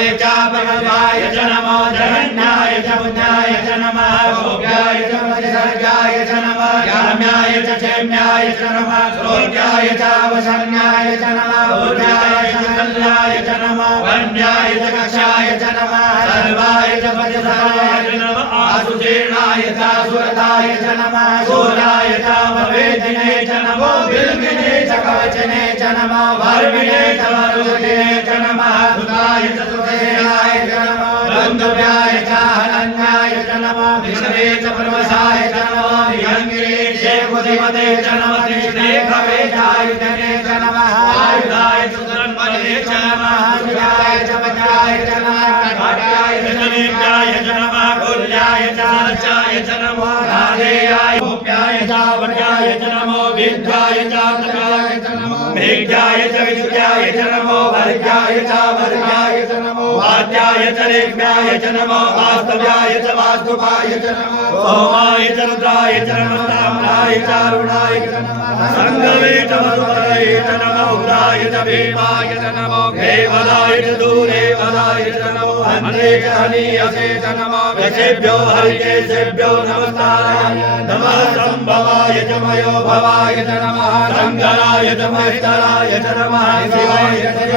भवाय च भगवाय च नमो जगन्नाय च पुण्याय च नमः भोग्याय च प्रतिसर्गाय च नमः याम्याय च क्षेम्याय च नमः श्रोत्याय च वशन्याय च नमः भूर्याय च कल्याय च नमः वन्याय च कक्षाय च नमः सर्वाय च पतिसाय च नमः आसुजीर्णाय च सुरताय च नमः शूराय च भवेदिने च नमो बिल्बिने च कवचने च नमः वर्मिणे च वरुदिने च नमः सुताय च सुतेनाय च नमः बन्धुभ्याय च हनन्याय च नमः विष्णवे च परमसाय च नमः विहङ्गिरे च बुद्धिमते च नमः कृष्णे भवे च आयुधने च नमः आयुधाय च धन्वने च नमः सुजाय च वज्राय च नमः काट्याय च नित्याय च नमः कुल्याय च सरचाय च नमः राधेयाय भूप्याय च वर्याय च नमो विद्याय च तकाय च नमो मेघ्याय च विद्याय च नमो वर्याय च वर्याय च नमो वाद्याय च रेख्याय च नमो वास्तव्याय च वास्तुपाय च नमो सोमाय च रुद्राय च नमः ताम्राय च अरुणाय च नमः संगवे च वसुपतये च नमो उग्राय च भीमाय च नमो देवदाय च दूरेवदाय च नमो हन्ते च हनीयसे च नमो वशेभ्यो हरिकेशेभ्यो नमस्काराय नमः संभवाय च मयो भवाय च नमः शङ्कराय च महेश्वराय च नमः शिवाय च